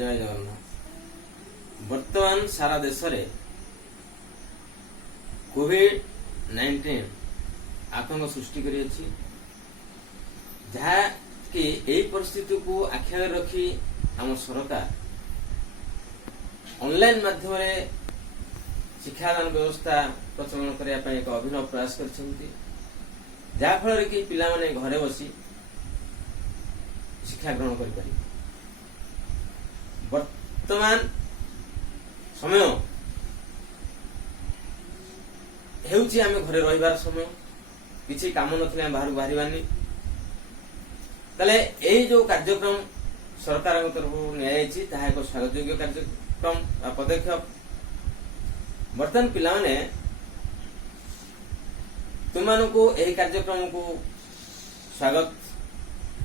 जय जगन्नाथ। वर्तमान सारा देश रे कोविड-19 आतंक सृष्टि करी अछि, जहा कि एई परिस्थिति को आखिर रखी हम सरकार ऑनलाइन माध्यम रे शिक्षादान व्यवस्था प्रचलन करने एक अभिनव प्रयास करछन्ति, जहा फल कि पिला माने घरे बसी शिक्षा ग्रहण करि पारि। वर्तमान समय हेउछि आमे घरे रहिबार समय, किछि काम नथिले बाहर बाहरिबानी। तले एई जो कार्यक्रम सरकार तरफ नियायछि ताहा एक स्वागत योग्य कार्यक्रम पदक्षेप। वर्तमान पिला माने तुमମାନଙ୍କୁ एही कार्यक्रम को स्वागत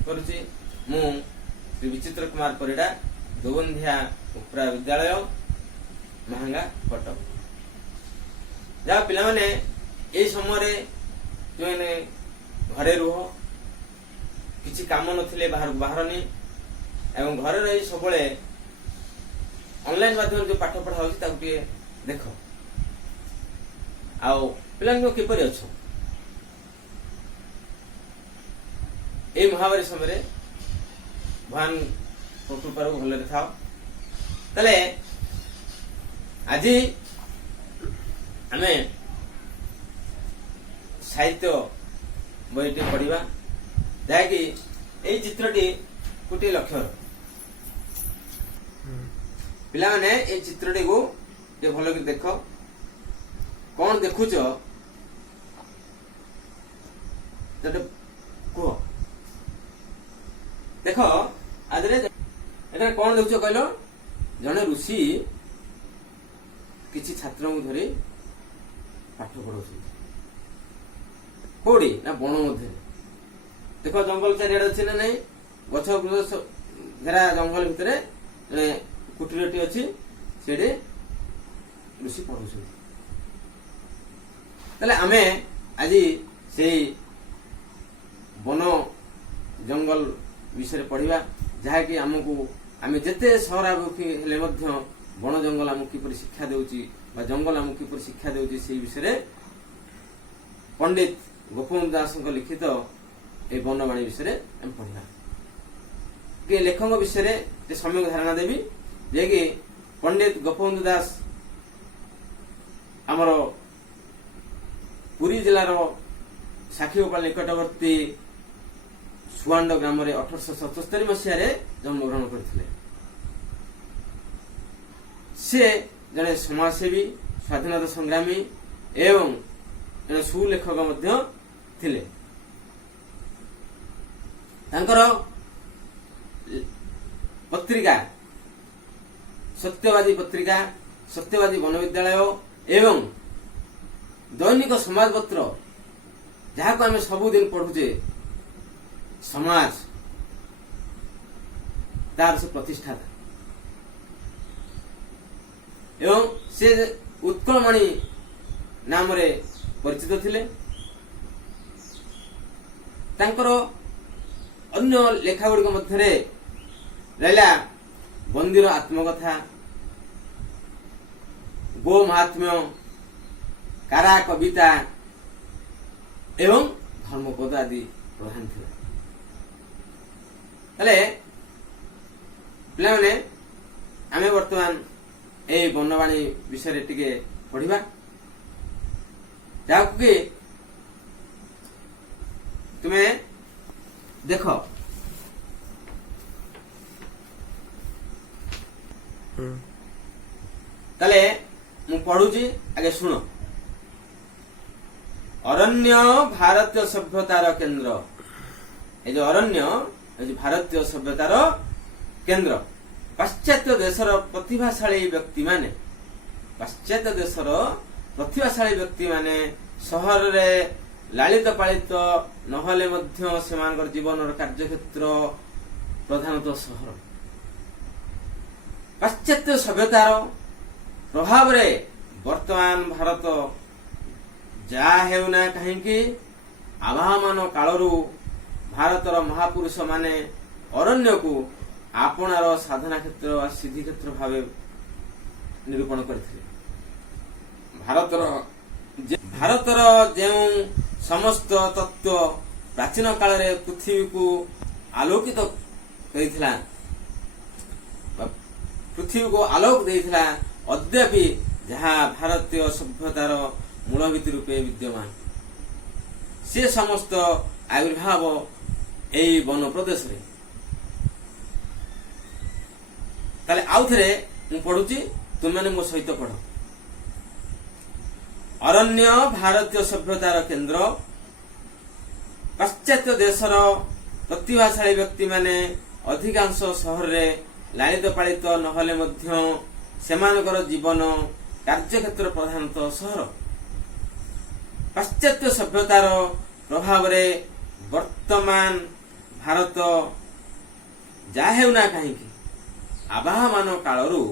करुछि। मु श्री विचित्र कुमार परिडा, दोबंधिया उपरा विद्यालय महांगा कटक। जहा पिला माने एई समय जो घरे रुह, किछि काम नथिले बाहर बाहरनी एवं घरे रही सबले ऑनलाइन माध्यम जो पाठ पढ़ा होछि ताकु टिके देख आउ पिलांको किपरि अछो। ए महामारी समय भगवान कृपार भले था। तले आज आमे साहित्य बहीटे पढ़ा, जहाँकि यही चित्रटी गोटे लक्ष्य पिला माने ए चित्रटी को भल कर देख कौन देखुच कह देख आदरे एटा कौन देखुच कहलो। जने ऋषि किछि छात्र को धरी पाठ पढ़ाउछि कोडी ना बण मध्य। देख जंगल चारिआडे अछि ना नहीं, गछ घेरा जंगल भितरे कुटीरटी अछि, सेडे ऋषि पढ़ुछि। तले आमे आज से वन जंगल विषय पढ़ा, जहाँकि आमको आम जिते सहरामुखी हेले मध्य वन जंगल आमको किपरि शिक्षा देउछि बा जंगल आमको किपरि शिक्षा देउछि से विषय पंडित गोपबंधु दास लिखित ए वनवाणी विषय आम पढ़ा। कि लेखक विषय समय धारणा देवी, जे कि पंडित गोपबंधु दास आमर पुरी जिलार साखीगोपाल निकटवर्ती सुआंड ग्राम 1877 मसीह जन्मग्रहण करथिले। से जने समाजसेवी, स्वाधीनता संग्रामी एवं जने सुलेखक मध्य थिले। तांकर पत्रिका सत्यवादी पत्रिका, सत्यवादी वनविद्यालय एवं दैनिक समाजपत्र, जहाँ को आम सबुदिन पढ़ुचे समाज, तार से प्रतिष्ठाता एवं से उत्कलमणि नाम रे परिचित थिले। तांकर अन्य लेखा गुड़िक मध्य रहा बंदीर आत्मकथा, गो महात्म्य, कारा कविता एवं धर्मपद आदि प्रधान थे। तले पिला माने आमे वर्तमान ए वनवाणी विषय टिके पढ़िबा, जाको कि तुमे देख तले मु पढ़ुची आगे सुन। अरण्य भारतीय सभ्यतार केंद्र। ए जो अरण्य भारतीय सभ्यतार केंद्र। पाश्चात्य देशर प्रतिभाशाली व्यक्ति माने, पाश्चात्य देशर प्रतिभाशाली व्यक्ति माने सहर रे लालित पालित नहले मध्य सेमानकर जीवन कार्यक्षेत्र प्रधानतः सहर। पाश्चात्य सभ्यतार प्रभाव रे वर्तमान भारत जा हेउना कहीं आभामान कालरू भारतर महापुरुष माने अरण्य को आपणार साधना क्षेत्र वा सिद्धि क्षेत्र भाव निरूपण करथिले। भारतर जो समस्त तत्व प्राचीन काल रे पृथ्वी को आलोकित करिथिला, पृथ्वी को आलोक देइथिला, अद्यापि जहाँ भारतीय सभ्यतार मूलभित्ति रूपे विद्यमान से समस्त आविर्भाव एई वन प्रदेश रे। ताले आउ थरे मु पढुची, तुम माने मो सहित पढ। अरण्य भारतीय सभ्यतार केन्द्र, पाश्चात्य देशर प्रतिभाशाली व्यक्ति माने अधिकांश सहर रे लालित पालित नहले मध्य सेमानकर जीवन कार्यक्षेत्र प्रधानतः सहर। पाश्चात्य सभ्यतार प्रभाव रे वर्तमान भारत जा हेउना कहीं आवाहमान कालरू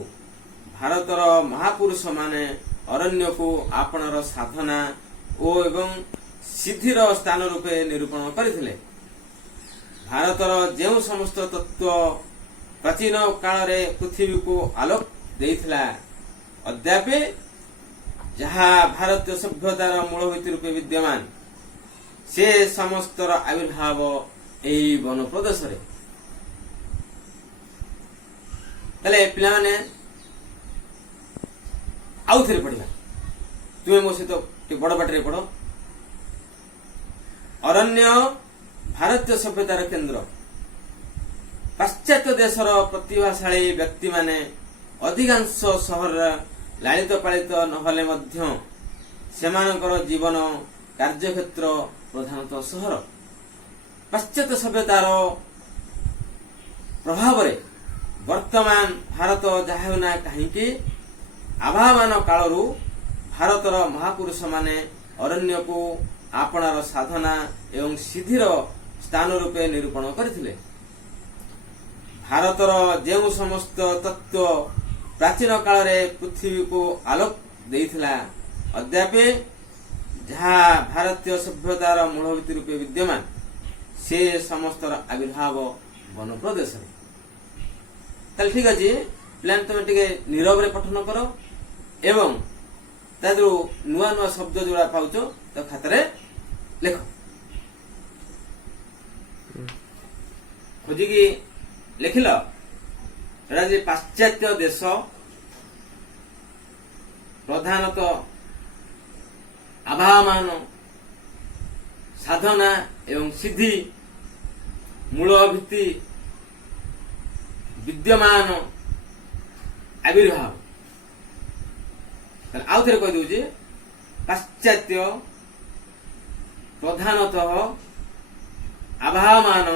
भारतर महापुरुष माने अरण्य को आपणर साधना और एवं सिद्धिर स्थान रूपे निरूपण करथिले। भारतर जो समस्त तत्व प्राचीन काल रे पृथ्वी को आलोक देइथिला, अद्यापि जहाँ भारतीय सभ्यतार मूलभित्ति रूपे विद्यमान से समस्तर आविर्भाव एई वन प्रदेश रे। तले पिला माने आउ थे पढ़ा, तुम्हें मो सहित बड़ बाटर पढ़। अरण्य भारतीय सभ्यतार केन्द्र, पाश्चात्य देशर प्रतिभाशाली व्यक्ति माने अधिकांश सहर लालित पालित नहले मध्य सेमानकर जीवन कार्यक्षेत्र प्रधानतः सहर। पाश्चात्य सभ्यतार प्रभाव रे वर्तमान भारत जाहेउना कहीं आभामान कालरू भारतर महापुरुष माने अरण्य को आपणार साधना एवं सिद्धिर स्थान रूपे निरूपण करथिले। भारतर जो समस्त तत्व प्राचीन काल रे पृथ्वी को आलोक देइथिला, अद्यापि जहाँ भारतीय सभ्यतार मूलभित्ति रूपे विद्यमान से समस्त आविर्भाव वन प्रदेश रे। ताले ठीक अछि, प्लान तुम टिके नीरव रे पठन करो एवं तादरू नुआ नुआ शब्द जोड़ा पाउचो तो खातारे लेख। खोजिकी लिखिल राज्य पाश्चात्य देश प्रधानतः आभामान साधना एवं सिद्धि मूलभित्ति विद्यमान आविर्भाव। आउ थे कह दूचे पाश्चात्य प्रधानतः आभामान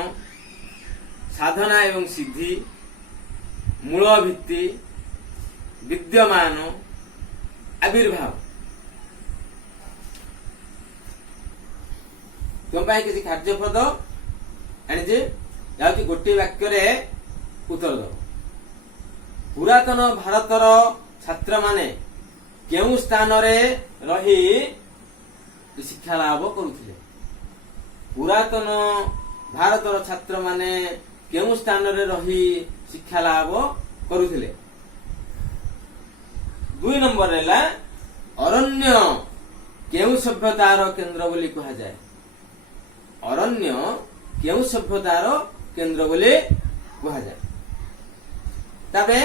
साधना एवं सिद्धि मूलभित्ति विद्यमान आविर्भाव। तुम किसी कार्यपद आनीजे जाऊँगी गोटे वाक्य रे उत्तर दो। पुरातन भारतर छात्र माने केउ स्थान रे रही शिक्षा लाभ करुथिले। पुरातन भारतर छात्र माने केउ स्थान रे रही शिक्षा लाभ करुथिले। 2 नंबर रेला अरण्य केउ सभ्यतार केन्द्र बोली कहा जाए। अरण्य केउ सभ्यतार केन्द्र बोली कहा जाए। ताबे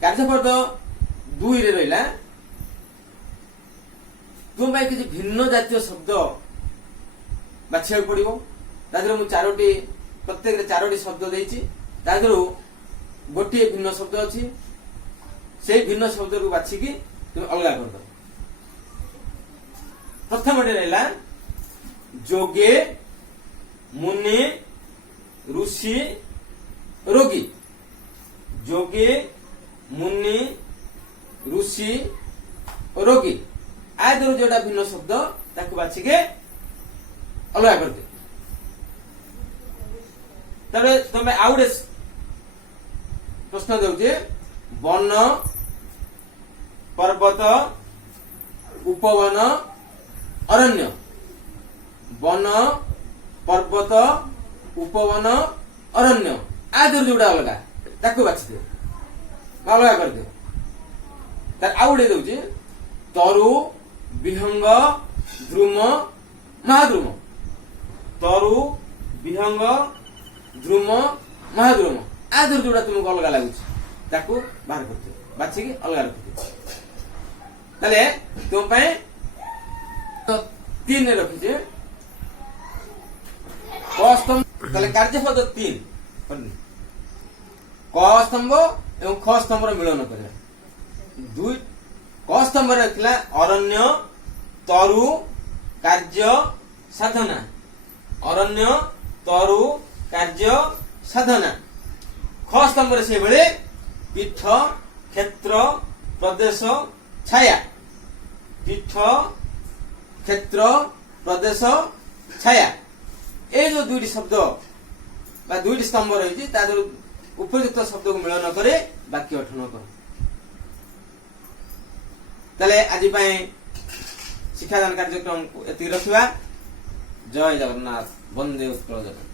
कार्यपद 2 रे रहिला तुम भाई किसी भिन्न जातीय शब्द बाछिया पड़ो। तादर मु चारोटी प्रत्येक रे चारोटी शब्द देइछि। तादर गोटे भिन्न शब्द अछि, से भिन्न शब्द को बाछिकी तुम अलग कर दो। प्रथम रहिला जोगे मुनि ऋषि रोगी। जोगी मुनि ऋषि रोगी आदर जोटा भिन्न शब्द ताकू बाछिके अलग कर दे। तबे तुम आउ गोटे प्रश्न दउछे वन पर्वत उपवन अरण्य। वन पर्वत उपवन अरण्य आदर जोटा अलग ତାକୁ ବାଛିଦିଅ ଅଲଗା କରିଦିଅ। ତାର ଆଉ ଗୋଟେ ଦଉଛି ତରୁ ବିହଙ୍ଗ ଦ୍ରୁମ ମହାଦ୍ରୁମ। ତରୁ ବିହଙ୍ଗ ଦ୍ରୁମ ମହାଦ୍ରୁମ ଆ ଦେହରୁ ଯୋଉଟା ତୁମକୁ ଅଲଗା ଲାଗୁଛି ତାକୁ ବାହାର କରିଦିଅ, ବାଛିକି ଅଲଗା ରଖିଦିଅ। ତାହେଲେ ତୁମ ପାଇଁ ତ 3 ରଖିଛେ କ ସ୍ତମ୍ଭ। ତାହେଲେ କାର୍ଯ୍ୟପଦ 3 କ ସ୍ତମ୍ଭ ଏବଂ ଖ ସ୍ତମ୍ଭର ମିଳନ କରିବା। କ ସ୍ତମ୍ଭରେ ଥିଲା ଅରଣ୍ୟ ତରୁ କାର୍ଯ୍ୟ ସାଧନା। ଅରଣ୍ୟ ତରୁ କାର୍ଯ୍ୟ ସାଧନା। ଖ ସ୍ତମ୍ଭରେ ସେଇଭଳି ପୀଠ କ୍ଷେତ୍ର ପ୍ରଦେଶ ଛାୟା। ପୀଠ କ୍ଷେତ୍ର ପ୍ରଦେଶ ଛାୟା এই যে 2টি শব্দ বা 2টি স্তম্ভ রয়েছে তাদের উপযুক্ত শব্দକୁ মিলন করে বাক্য গঠন কর। তাহলে আজি ପାଇଁ শিক্ষাদান କାର୍ଯ୍ୟକ୍ରମକୁ ଏତିକି ରଖିବା। ଜୟ ଜଗନ୍ନାଥ, ବନ୍ଦେ ଉତ୍କଳ ଜଗନ୍ନାଥ।